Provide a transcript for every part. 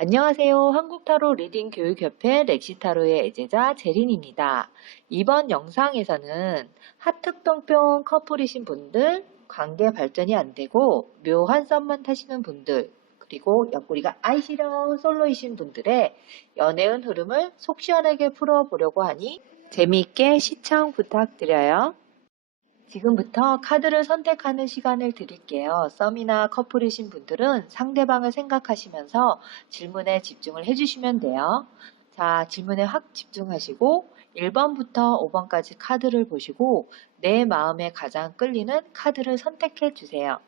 안녕하세요. 한국타로 리딩 교육협회 렉시타로의 애제자 제린입니다. 이번 영상에서는 하트 뿅뿅 커플이신 분들, 관계 발전이 안 되고 묘한 썸만 타시는 분들, 그리고 옆구리가 아이 싫어 솔로이신 분들의 연애운 흐름을 속 시원하게 풀어보려고 하니 재미있게 시청 부탁드려요. 지금부터 카드를 선택하는 시간을 드릴게요. 썸이나 커플이신 분들은 상대방을 생각하시면서 질문에 집중을 해주시면 돼요. 자, 질문에 확 집중하시고 1번부터 5번까지 카드를 보시고 내 마음에 가장 끌리는 카드를 선택해 주세요.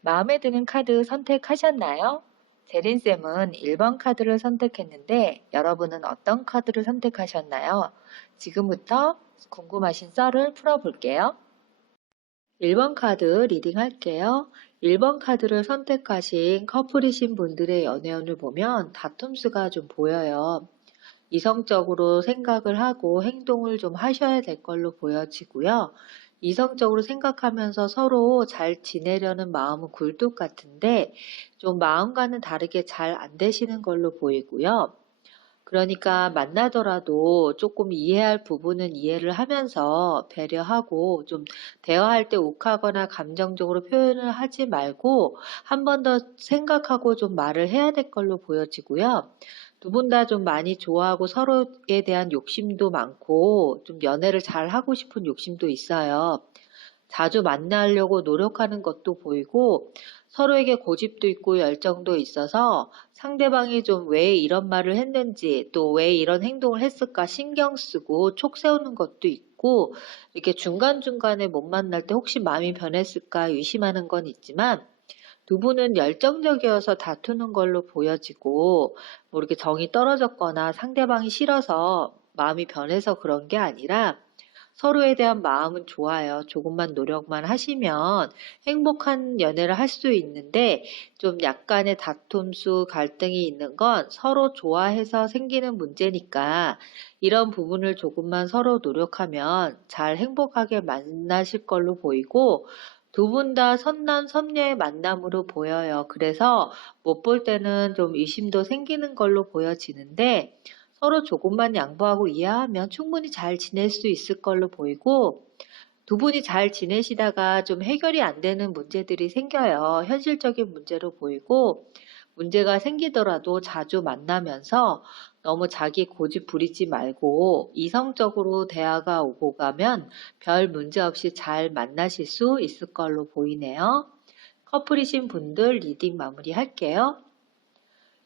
마음에 드는 카드 선택하셨나요? 제린쌤은 1번 카드를 선택했는데 여러분은 어떤 카드를 선택하셨나요? 지금부터 궁금하신 썰을 풀어볼게요. 1번 카드 리딩 할게요. 1번 카드를 선택하신 커플이신 분들의 연애운을 보면 다툼수가 좀 보여요. 이성적으로 생각을 하고 행동을 좀 하셔야 될 걸로 보여지고요. 이성적으로 생각하면서 서로 잘 지내려는 마음은 굴뚝 같은데 좀 마음과는 다르게 잘 안 되시는 걸로 보이고요. 그러니까 만나더라도 조금 이해할 부분은 이해를 하면서 배려하고 좀 대화할 때 욱하거나 감정적으로 표현을 하지 말고 한 번 더 생각하고 좀 말을 해야 될 걸로 보여지고요. 두 분 다 좀 많이 좋아하고 서로에 대한 욕심도 많고 좀 연애를 잘 하고 싶은 욕심도 있어요. 자주 만나려고 노력하는 것도 보이고 서로에게 고집도 있고 열정도 있어서 상대방이 좀 왜 이런 말을 했는지 또 왜 이런 행동을 했을까 신경 쓰고 촉 세우는 것도 있고 이렇게 중간중간에 못 만날 때 혹시 마음이 변했을까 의심하는 건 있지만 두 분은 열정적이어서 다투는 걸로 보여지고 뭐 이렇게 정이 떨어졌거나 상대방이 싫어서 마음이 변해서 그런 게 아니라 서로에 대한 마음은 좋아요. 조금만 노력만 하시면 행복한 연애를 할 수 있는데 좀 약간의 다툼수 갈등이 있는 건 서로 좋아해서 생기는 문제니까 이런 부분을 조금만 서로 노력하면 잘 행복하게 만나실 걸로 보이고 두 분 다 선남선녀의 만남으로 보여요. 그래서 못 볼 때는 좀 의심도 생기는 걸로 보여지는데 서로 조금만 양보하고 이해하면 충분히 잘 지낼 수 있을 걸로 보이고 두 분이 잘 지내시다가 좀 해결이 안 되는 문제들이 생겨요. 현실적인 문제로 보이고 문제가 생기더라도 자주 만나면서 너무 자기 고집 부리지 말고 이성적으로 대화가 오고 가면 별 문제 없이 잘 만나실 수 있을 걸로 보이네요. 커플이신 분들 리딩 마무리 할게요.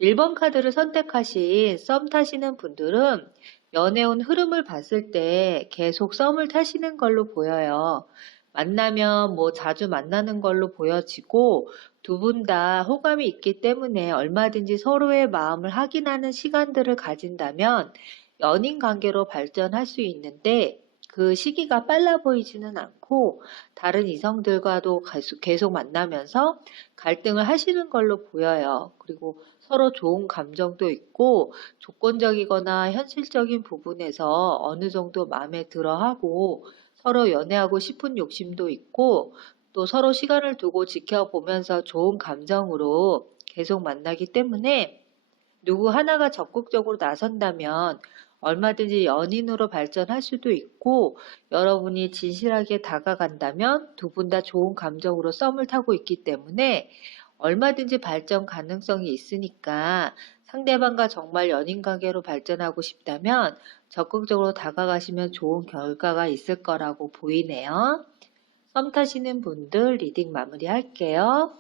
1번 카드를 선택하신 썸 타시는 분들은 연애운 흐름을 봤을 때 계속 썸을 타시는 걸로 보여요. 만나면 뭐 자주 만나는 걸로 보여지고 두 분 다 호감이 있기 때문에 얼마든지 서로의 마음을 확인하는 시간들을 가진다면 연인 관계로 발전할 수 있는데 그 시기가 빨라 보이지는 않고 다른 이성들과도 계속 만나면서 갈등을 하시는 걸로 보여요. 그리고 서로 좋은 감정도 있고 조건적이거나 현실적인 부분에서 어느 정도 마음에 들어하고 서로 연애하고 싶은 욕심도 있고 또 서로 시간을 두고 지켜보면서 좋은 감정으로 계속 만나기 때문에 누구 하나가 적극적으로 나선다면 얼마든지 연인으로 발전할 수도 있고 여러분이 진실하게 다가간다면 두 분 다 좋은 감정으로 썸을 타고 있기 때문에 얼마든지 발전 가능성이 있으니까 상대방과 정말 연인 관계로 발전하고 싶다면 적극적으로 다가가시면 좋은 결과가 있을 거라고 보이네요. 썸 타시는 분들 리딩 마무리 할게요.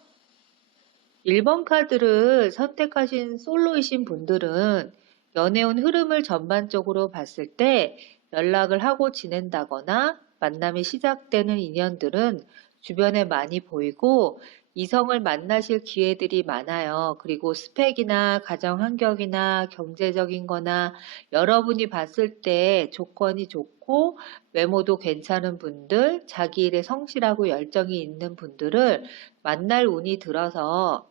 1번 카드를 선택하신 솔로이신 분들은 연애운 흐름을 전반적으로 봤을 때 연락을 하고 지낸다거나 만남이 시작되는 인연들은 주변에 많이 보이고 이성을 만나실 기회들이 많아요. 그리고 스펙이나 가정 환경이나 경제적인 거나 여러분이 봤을 때 조건이 좋고 외모도 괜찮은 분들, 자기 일에 성실하고 열정이 있는 분들을 만날 운이 들어서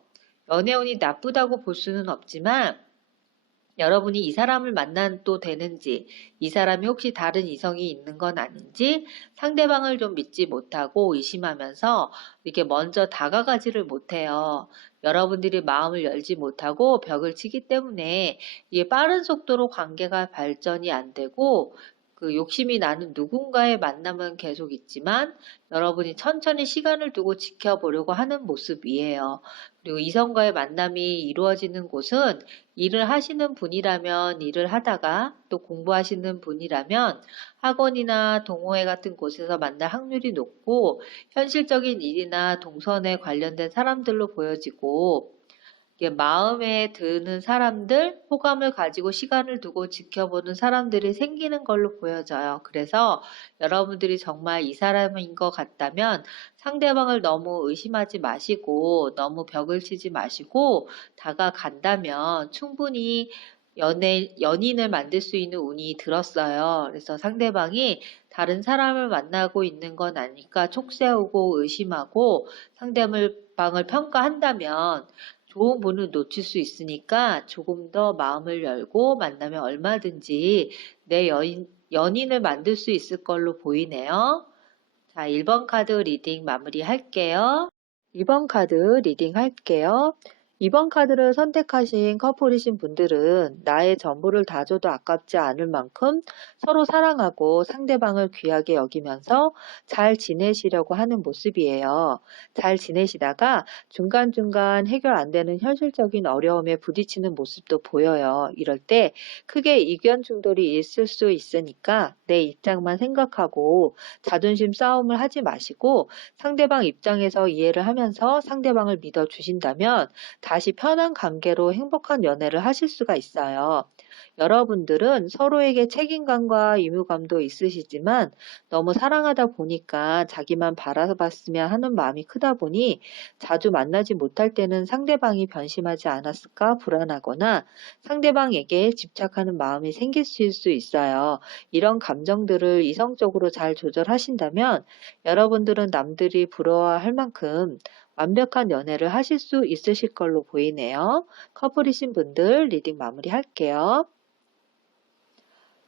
연애운이 나쁘다고 볼 수는 없지만 여러분이 이 사람을 만나도 되는지, 이 사람이 혹시 다른 이성이 있는 건 아닌지, 상대방을 좀 믿지 못하고 의심하면서 이렇게 먼저 다가가지를 못해요. 여러분들이 마음을 열지 못하고 벽을 치기 때문에 이게 빠른 속도로 관계가 발전이 안 되고 그 욕심이 나는 누군가의 만남은 계속 있지만 여러분이 천천히 시간을 두고 지켜보려고 하는 모습이에요. 그리고 이성과의 만남이 이루어지는 곳은 일을 하시는 분이라면 일을 하다가 또 공부하시는 분이라면 학원이나 동호회 같은 곳에서 만날 확률이 높고 현실적인 일이나 동선에 관련된 사람들로 보여지고 이게 마음에 드는 사람들, 호감을 가지고 시간을 두고 지켜보는 사람들이 생기는 걸로 보여져요. 그래서 여러분들이 정말 이 사람인 것 같다면 상대방을 너무 의심하지 마시고 너무 벽을 치지 마시고 다가간다면 충분히 연인을 만들 수 있는 운이 들었어요. 그래서 상대방이 다른 사람을 만나고 있는 건 아니까 촉새우고 의심하고 상대방을 평가한다면 좋은 분을 놓칠 수 있으니까 조금 더 마음을 열고 만나면 얼마든지 내 연인을 만들 수 있을 걸로 보이네요. 자, 1번 카드 리딩 마무리 할게요. 2번 카드 리딩 할게요. 2번 카드를 선택하신 커플이신 분들은 나의 전부를 다 줘도 아깝지 않을 만큼 서로 사랑하고 상대방을 귀하게 여기면서 잘 지내시려고 하는 모습이에요. 잘 지내시다가 중간중간 해결 안 되는 현실적인 어려움에 부딪히는 모습도 보여요. 이럴 때 크게 의견 충돌이 있을 수 있으니까 내 입장만 생각하고 자존심 싸움을 하지 마시고 상대방 입장에서 이해를 하면서 상대방을 믿어주신다면 다시 편한 관계로 행복한 연애를 하실 수가 있어요. 여러분들은 서로에게 책임감과 의무감도 있으시지만 너무 사랑하다 보니까 자기만 바라봤으면 하는 마음이 크다 보니 자주 만나지 못할 때는 상대방이 변심하지 않았을까 불안하거나 상대방에게 집착하는 마음이 생길 수 있어요. 이런 감정들을 이성적으로 잘 조절하신다면 여러분들은 남들이 부러워할 만큼 완벽한 연애를 하실 수 있으실 걸로 보이네요. 커플이신 분들 리딩 마무리 할게요.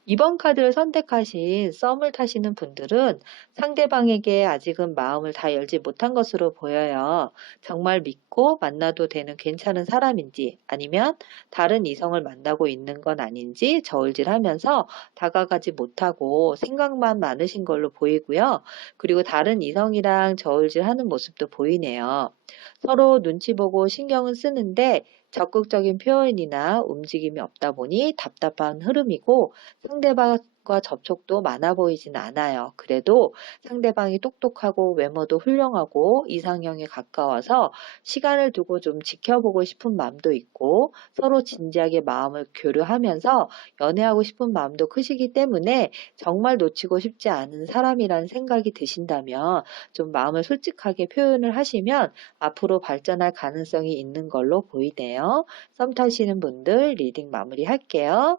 2번 카드를 선택하신 썸을 타시는 분들은 상대방에게 아직은 마음을 다 열지 못한 것으로 보여요. 정말 믿고 만나도 되는 괜찮은 사람인지 아니면 다른 이성을 만나고 있는 건 아닌지 저울질하면서 다가가지 못하고 생각만 많으신 걸로 보이고요. 그리고 다른 이성이랑 저울질하는 모습도 보이네요. 서로 눈치 보고 신경은 쓰는데 적극적인 표현이나 움직임이 없다 보니 답답한 흐름이고 상대방과 접촉도 많아 보이진 않아요. 그래도 상대방이 똑똑하고 외모도 훌륭하고 이상형에 가까워서 시간을 두고 좀 지켜보고 싶은 마음도 있고 서로 진지하게 마음을 교류하면서 연애하고 싶은 마음도 크시기 때문에 정말 놓치고 싶지 않은 사람이라는 생각이 드신다면 좀 마음을 솔직하게 표현을 하시면 앞으로 발전할 가능성이 있는 걸로 보이네요. 썸 타시는 분들 리딩 마무리 할게요.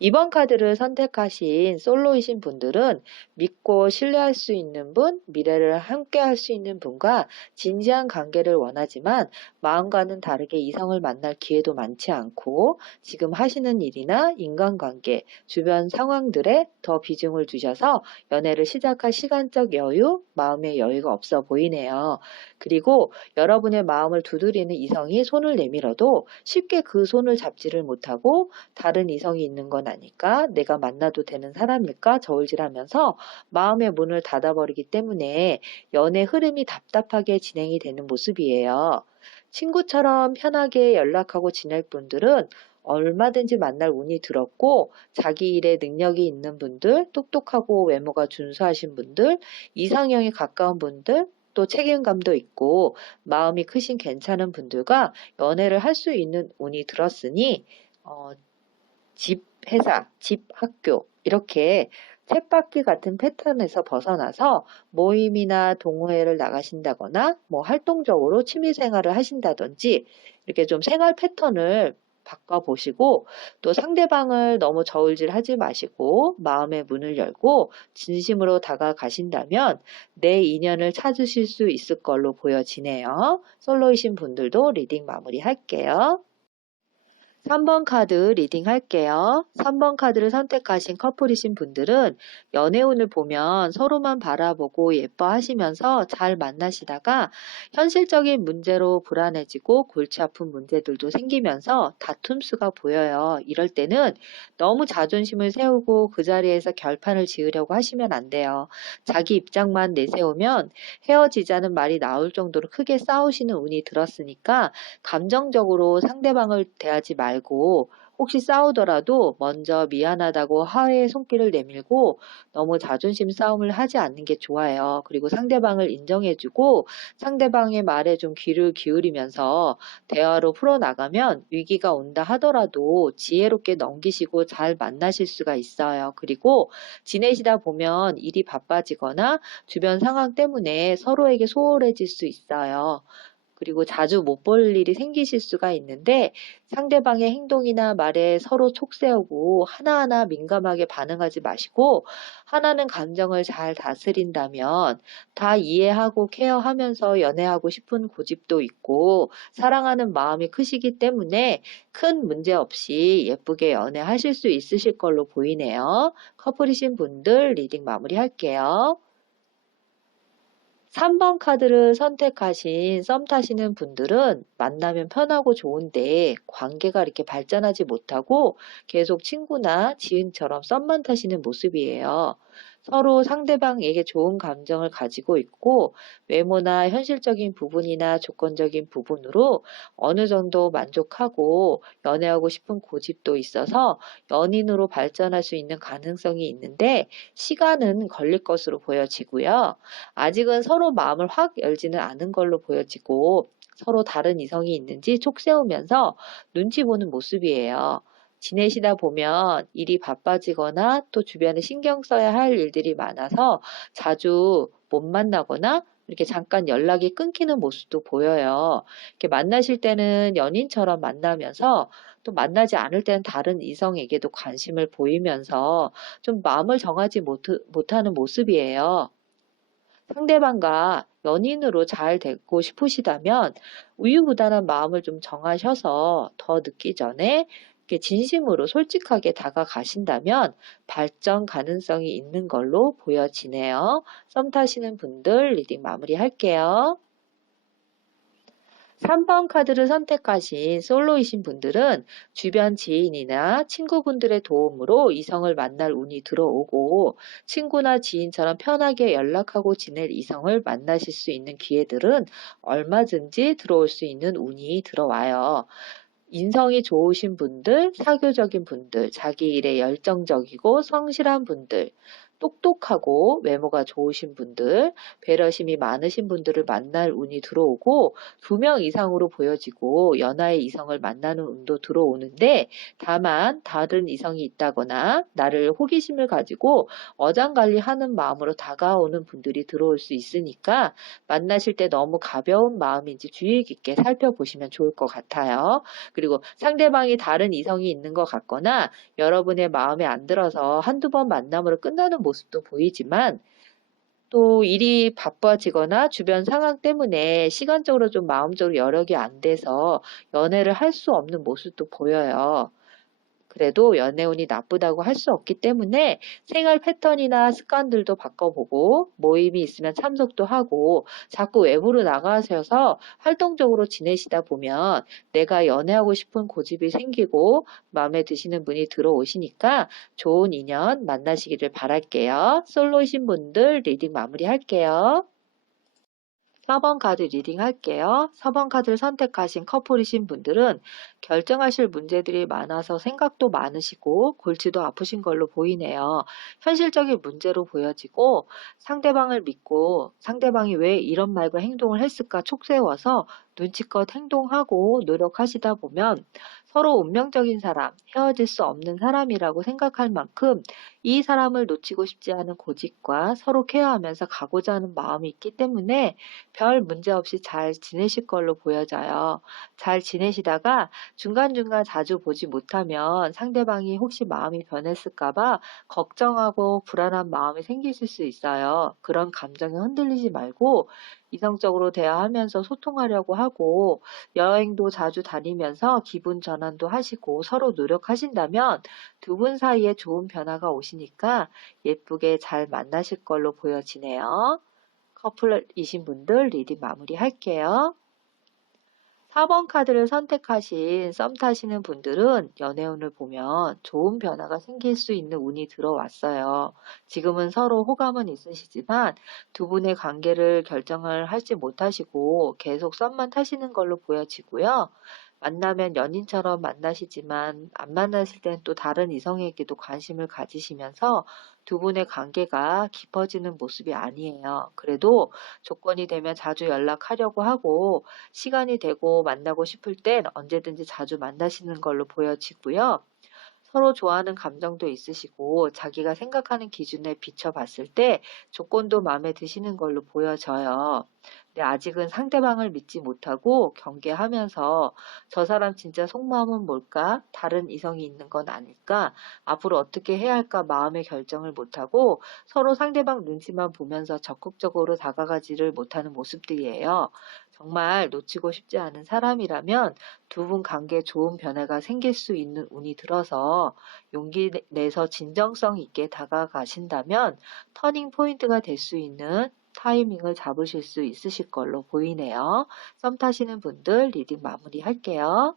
2번 카드를 선택하신 솔로이신 분들은 믿고 신뢰할 수 있는 분, 미래를 함께 할 수 있는 분과 진지한 관계를 원하지만 마음과는 다르게 이성을 만날 기회도 많지 않고 지금 하시는 일이나 인간관계, 주변 상황들에 더 비중을 두셔서 연애를 시작할 시간적 여유, 마음의 여유가 없어 보이네요. 그리고 여러분의 마음을 두드리는 이성이 손을 내밀어도 쉽게 그 손을 잡지를 못하고 다른 이성이 있는 건 아닐까? 내가 만나도 되는 사람일까? 저울질하면서 마음의 문을 닫아버리기 때문에 연애 흐름이 답답하게 진행이 되는 모습이에요. 친구처럼 편하게 연락하고 지낼 분들은 얼마든지 만날 운이 들었고 자기 일에 능력이 있는 분들, 똑똑하고 외모가 준수하신 분들, 이상형에 가까운 분들, 또 책임감도 있고 마음이 크신 괜찮은 분들과 연애를 할 수 있는 운이 들었으니 집, 회사, 집, 학교 이렇게 쳇바퀴 같은 패턴에서 벗어나서 모임이나 동호회를 나가신다거나 뭐 활동적으로 취미 생활을 하신다든지 이렇게 좀 생활 패턴을 바꿔보시고 또 상대방을 너무 저울질하지 마시고 마음의 문을 열고 진심으로 다가가신다면 내 인연을 찾으실 수 있을 걸로 보여지네요. 솔로이신 분들도 리딩 마무리 할게요. 3번 카드 리딩 할게요. 3번 카드를 선택하신 커플이신 분들은 연애운을 보면 서로만 바라보고 예뻐하시면서 잘 만나시다가 현실적인 문제로 불안해지고 골치 아픈 문제들도 생기면서 다툼수가 보여요. 이럴 때는 너무 자존심을 세우고 그 자리에서 결판을 지으려고 하시면 안 돼요. 자기 입장만 내세우면 헤어지자는 말이 나올 정도로 크게 싸우시는 운이 들었으니까 감정적으로 상대방을 대하지 말고 혹시 싸우더라도 먼저 미안하다고 화해의 손길을 내밀고 너무 자존심 싸움을 하지 않는 게 좋아요. 그리고 상대방을 인정해주고 상대방의 말에 좀 귀를 기울이면서 대화로 풀어나가면 위기가 온다 하더라도 지혜롭게 넘기시고 잘 만나실 수가 있어요. 그리고 지내시다 보면 일이 바빠지거나 주변 상황 때문에 서로에게 소홀해질 수 있어요. 그리고 자주 못 볼 일이 생기실 수가 있는데 상대방의 행동이나 말에 서로 촉세우고 하나하나 민감하게 반응하지 마시고 하나는 감정을 잘 다스린다면 다 이해하고 케어하면서 연애하고 싶은 고집도 있고 사랑하는 마음이 크시기 때문에 큰 문제 없이 예쁘게 연애하실 수 있으실 걸로 보이네요. 커플이신 분들 리딩 마무리할게요. 3번 카드를 선택하신 썸 타시는 분들은 만나면 편하고 좋은데 관계가 이렇게 발전하지 못하고 계속 친구나 지인처럼 썸만 타시는 모습이에요. 서로 상대방에게 좋은 감정을 가지고 있고 외모나 현실적인 부분이나 조건적인 부분으로 어느 정도 만족하고 연애하고 싶은 고집도 있어서 연인으로 발전할 수 있는 가능성이 있는데 시간은 걸릴 것으로 보여지고요. 아직은 서로 마음을 확 열지는 않은 걸로 보여지고 서로 다른 이성이 있는지 촉세우면서 눈치 보는 모습이에요. 지내시다 보면 일이 바빠지거나 또 주변에 신경 써야 할 일들이 많아서 자주 못 만나거나 이렇게 잠깐 연락이 끊기는 모습도 보여요. 이렇게 만나실 때는 연인처럼 만나면서 또 만나지 않을 때는 다른 이성에게도 관심을 보이면서 좀 마음을 정하지 못하는 모습이에요. 상대방과 연인으로 잘 되고 싶으시다면 우유부단한 마음을 좀 정하셔서 더 늦기 전에 이렇게 진심으로 솔직하게 다가가신다면 발전 가능성이 있는 걸로 보여지네요. 썸 타시는 분들 리딩 마무리할게요. 3번 카드를 선택하신 솔로이신 분들은 주변 지인이나 친구분들의 도움으로 이성을 만날 운이 들어오고 친구나 지인처럼 편하게 연락하고 지낼 이성을 만나실 수 있는 기회들은 얼마든지 들어올 수 있는 운이 들어와요. 인성이 좋으신 분들, 사교적인 분들, 자기 일에 열정적이고 성실한 분들, 똑똑하고 외모가 좋으신 분들, 배려심이 많으신 분들을 만날 운이 들어오고 2명 이상으로 보여지고 연하의 이성을 만나는 운도 들어오는데 다만 다른 이성이 있다거나 나를 호기심을 가지고 어장관리하는 마음으로 다가오는 분들이 들어올 수 있으니까 만나실 때 너무 가벼운 마음인지 주의 깊게 살펴보시면 좋을 것 같아요. 그리고 상대방이 다른 이성이 있는 것 같거나 여러분의 마음에 안 들어서 한두 번 만남으로 끝나는 모습도 보이지만 또 일이 바빠지거나 주변 상황 때문에 시간적으로 좀 마음적으로 여력이 안 돼서 연애를 할 수 없는 모습도 보여요. 그래도 연애운이 나쁘다고 할 수 없기 때문에 생활 패턴이나 습관들도 바꿔보고 모임이 있으면 참석도 하고 자꾸 외부로 나가셔서 활동적으로 지내시다 보면 내가 연애하고 싶은 고집이 생기고 마음에 드시는 분이 들어오시니까 좋은 인연 만나시기를 바랄게요. 솔로이신 분들 리딩 마무리할게요. 4번 카드 리딩 할게요. 4번 카드를 선택하신 커플이신 분들은 결정하실 문제들이 많아서 생각도 많으시고 골치도 아프신 걸로 보이네요. 현실적인 문제로 보여지고 상대방을 믿고 상대방이 왜 이런 말과 행동을 했을까 촉세워서 눈치껏 행동하고 노력하시다 보면 서로 운명적인 사람, 헤어질 수 없는 사람이라고 생각할 만큼 이 사람을 놓치고 싶지 않은 고집과 서로 케어하면서 가고자 하는 마음이 있기 때문에 별 문제 없이 잘 지내실 걸로 보여져요. 잘 지내시다가 중간중간 자주 보지 못하면 상대방이 혹시 마음이 변했을까봐 걱정하고 불안한 마음이 생기실 수 있어요. 그런 감정에 흔들리지 말고 이성적으로 대화하면서 소통하려고 하고 여행도 자주 다니면서 기분 전환도 하시고 서로 노력하신다면 두 분 사이에 좋은 변화가 오시니까 예쁘게 잘 만나실 걸로 보여지네요. 커플이신 분들 리딩 마무리할게요. 4번 카드를 선택하신 썸 타시는 분들은 연애운을 보면 좋은 변화가 생길 수 있는 운이 들어왔어요. 지금은 서로 호감은 있으시지만 두 분의 관계를 결정을 하지 못하시고 계속 썸만 타시는 걸로 보여지고요. 만나면 연인처럼 만나시지만 안 만나실 땐 또 다른 이성에게도 관심을 가지시면서 두 분의 관계가 깊어지는 모습이 아니에요. 그래도 조건이 되면 자주 연락하려고 하고 시간이 되고 만나고 싶을 땐 언제든지 자주 만나시는 걸로 보여지고요. 서로 좋아하는 감정도 있으시고 자기가 생각하는 기준에 비춰봤을 때 조건도 마음에 드시는 걸로 보여져요. 근데 아직은 상대방을 믿지 못하고 경계하면서 저 사람 진짜 속마음은 뭘까? 다른 이성이 있는 건 아닐까? 앞으로 어떻게 해야 할까 마음의 결정을 못하고 서로 상대방 눈치만 보면서 적극적으로 다가가지를 못하는 모습들이에요. 정말 놓치고 싶지 않은 사람이라면 두 분 관계에 좋은 변화가 생길 수 있는 운이 들어서 용기 내서 진정성 있게 다가가신다면 터닝 포인트가 될 수 있는 타이밍을 잡으실 수 있으실 걸로 보이네요. 썸 타시는 분들 리딩 마무리할게요.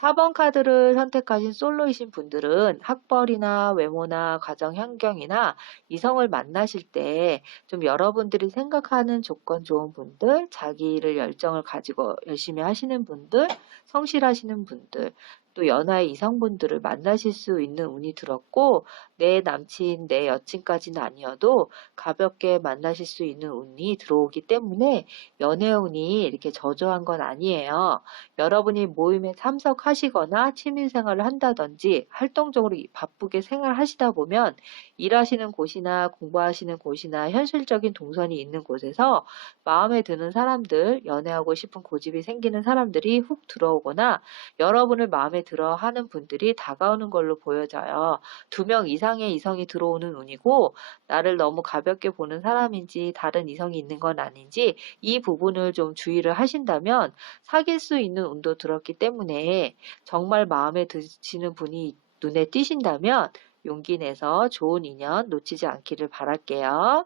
4번 카드를 선택하신 솔로이신 분들은 학벌이나 외모나 가정 환경이나 이성을 만나실 때 좀 여러분들이 생각하는 조건 좋은 분들, 자기를 열정을 가지고 열심히 하시는 분들, 성실하시는 분들, 또 연하의 이성분들을 만나실 수 있는 운이 들었고 내 남친, 내 여친까지는 아니어도 가볍게 만나실 수 있는 운이 들어오기 때문에 연애운이 이렇게 저조한 건 아니에요. 여러분이 모임에 참석하시거나 취미생활을 한다든지 활동적으로 바쁘게 생활하시다 보면 일하시는 곳이나 공부하시는 곳이나 현실적인 동선이 있는 곳에서 마음에 드는 사람들, 연애하고 싶은 고집이 생기는 사람들이 훅 들어오거나 여러분을 마음에 들어 하는 분들이 다가오는 걸로 보여져요. 2명 이상의 이성이 들어오는 운이고 나를 너무 가볍게 보는 사람인지 다른 이성이 있는 건 아닌지 이 부분을 좀 주의를 하신다면 사귈 수 있는 운도 들었기 때문에 정말 마음에 드시는 분이 눈에 띄신다면 용기 내서 좋은 인연 놓치지 않기를 바랄게요.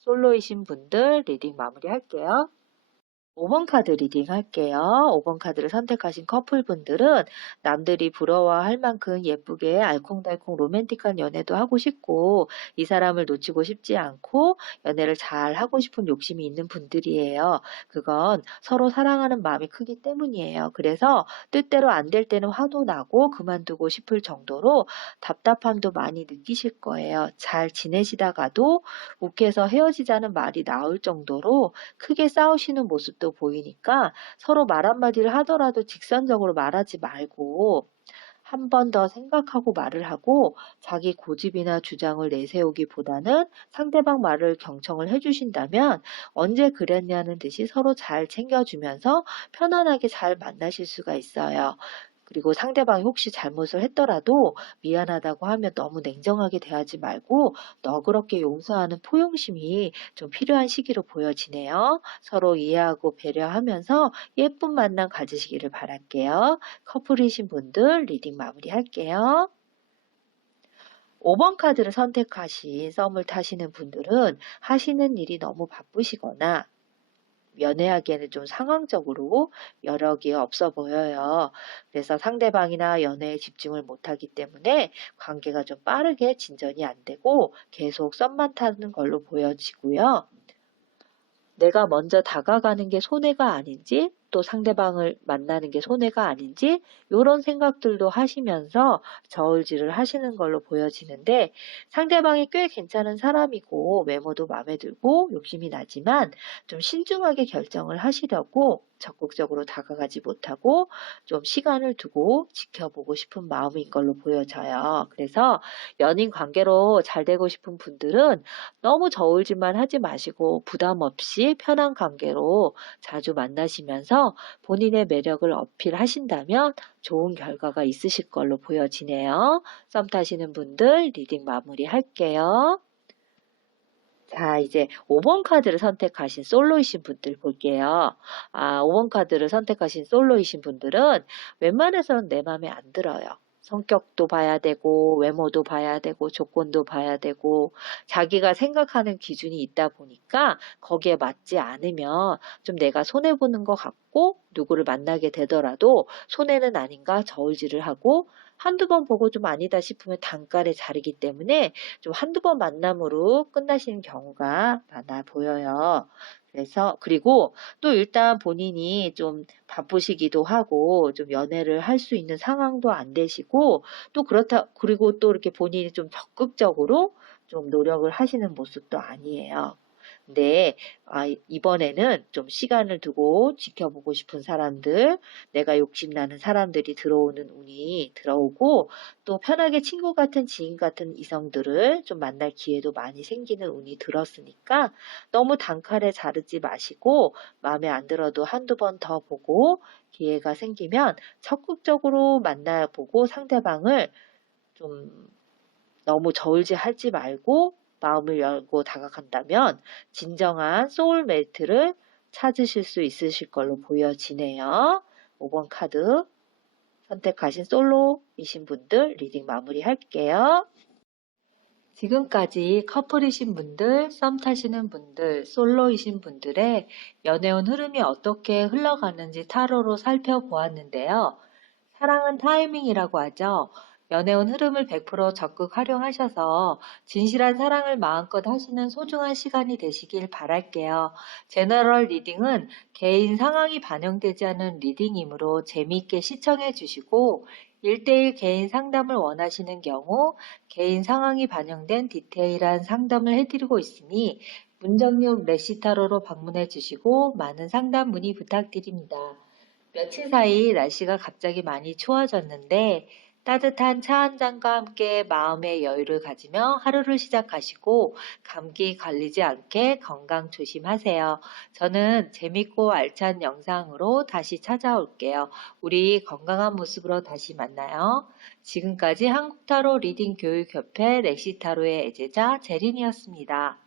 솔로이신 분들 리딩 마무리할게요. 5번 카드 리딩 할게요. 5번 카드를 선택하신 커플분들은 남들이 부러워할 만큼 예쁘게 알콩달콩 로맨틱한 연애도 하고 싶고 이 사람을 놓치고 싶지 않고 연애를 잘 하고 싶은 욕심이 있는 분들이에요. 그건 서로 사랑하는 마음이 크기 때문이에요. 그래서 뜻대로 안 될 때는 화도 나고 그만두고 싶을 정도로 답답함도 많이 느끼실 거예요. 잘 지내시다가도 욱해서 헤어지자는 말이 나올 정도로 크게 싸우시는 모습도 보이니까 서로 말 한마디를 하더라도 직선적으로 말하지 말고 한 번 더 생각하고 말을 하고 자기 고집이나 주장을 내세우기보다는 상대방 말을 경청을 해주신다면 언제 그랬냐는 듯이 서로 잘 챙겨주면서 편안하게 잘 만나실 수가 있어요. 그리고 상대방이 혹시 잘못을 했더라도 미안하다고 하면 너무 냉정하게 대하지 말고 너그럽게 용서하는 포용심이 좀 필요한 시기로 보여지네요. 서로 이해하고 배려하면서 예쁜 만남 가지시기를 바랄게요. 커플이신 분들 리딩 마무리할게요. 5번 카드를 선택하신 썸을 타시는 분들은 하시는 일이 너무 바쁘시거나 연애하기에는 좀 상황적으로 여력이 없어 보여요. 그래서 상대방이나 연애에 집중을 못하기 때문에 관계가 좀 빠르게 진전이 안 되고 계속 썸만 타는 걸로 보여지고요. 내가 먼저 다가가는 게 손해가 아닌지 또 상대방을 만나는 게 손해가 아닌지 이런 생각들도 하시면서 저울질을 하시는 걸로 보여지는데 상대방이 꽤 괜찮은 사람이고 외모도 마음에 들고 욕심이 나지만 좀 신중하게 결정을 하시려고 적극적으로 다가가지 못하고 좀 시간을 두고 지켜보고 싶은 마음인 걸로 보여져요. 그래서 연인 관계로 잘 되고 싶은 분들은 너무 저울질만 하지 마시고 부담 없이 편한 관계로 자주 만나시면서 본인의 매력을 어필하신다면 좋은 결과가 있으실 걸로 보여지네요. 썸 타시는 분들 리딩 마무리 할게요. 자, 이제 5번 카드를 선택하신 솔로이신 분들 볼게요. 5번 카드를 선택하신 솔로이신 분들은 웬만해서는 내 맘에 안 들어요. 성격도 봐야 되고, 외모도 봐야 되고, 조건도 봐야 되고, 자기가 생각하는 기준이 있다 보니까 거기에 맞지 않으면 좀 내가 손해보는 것 같고, 누구를 만나게 되더라도 손해는 아닌가 저울질을 하고, 한두 번 보고 좀 아니다 싶으면 단칼에 자르기 때문에 좀 한두 번 만남으로 끝나시는 경우가 많아 보여요. 그리고 또 일단 본인이 좀 바쁘시기도 하고, 좀 연애를 할 수 있는 상황도 안 되시고, 그리고 또 이렇게 본인이 좀 적극적으로 좀 노력을 하시는 모습도 아니에요. 근데 이번에는 좀 시간을 두고 지켜보고 싶은 사람들, 내가 욕심나는 사람들이 들어오는 운이 들어오고, 또 편하게 친구 같은 지인 같은 이성들을 좀 만날 기회도 많이 생기는 운이 들었으니까 너무 단칼에 자르지 마시고, 마음에 안 들어도 한두 번 더 보고 기회가 생기면 적극적으로 만나보고, 상대방을 좀 너무 저울질하지 말고 마음을 열고 다가간다면 진정한 소울메이트를 찾으실 수 있으실 걸로 보여지네요. 5번 카드 선택하신 솔로이신 분들 리딩 마무리할게요. 지금까지 커플이신 분들, 썸 타시는 분들, 솔로이신 분들의 연애운 흐름이 어떻게 흘러가는지 타로로 살펴보았는데요. 사랑은 타이밍이라고 하죠. 연애운 흐름을 100% 적극 활용하셔서 진실한 사랑을 마음껏 하시는 소중한 시간이 되시길 바랄게요. 제너럴 리딩은 개인 상황이 반영되지 않은 리딩이므로 재미있게 시청해 주시고 1대1 개인 상담을 원하시는 경우 개인 상황이 반영된 디테일한 상담을 해드리고 있으니 문정역 레시타로로 방문해 주시고 많은 상담 문의 부탁드립니다. 며칠 사이 날씨가 갑자기 많이 추워졌는데 따뜻한 차 한 잔과 함께 마음의 여유를 가지며 하루를 시작하시고 감기 걸리지 않게 건강 조심하세요. 저는 재밌고 알찬 영상으로 다시 찾아올게요. 우리 건강한 모습으로 다시 만나요. 지금까지 한국타로 리딩 교육협회 렉시타로의 애제자 제린이었습니다.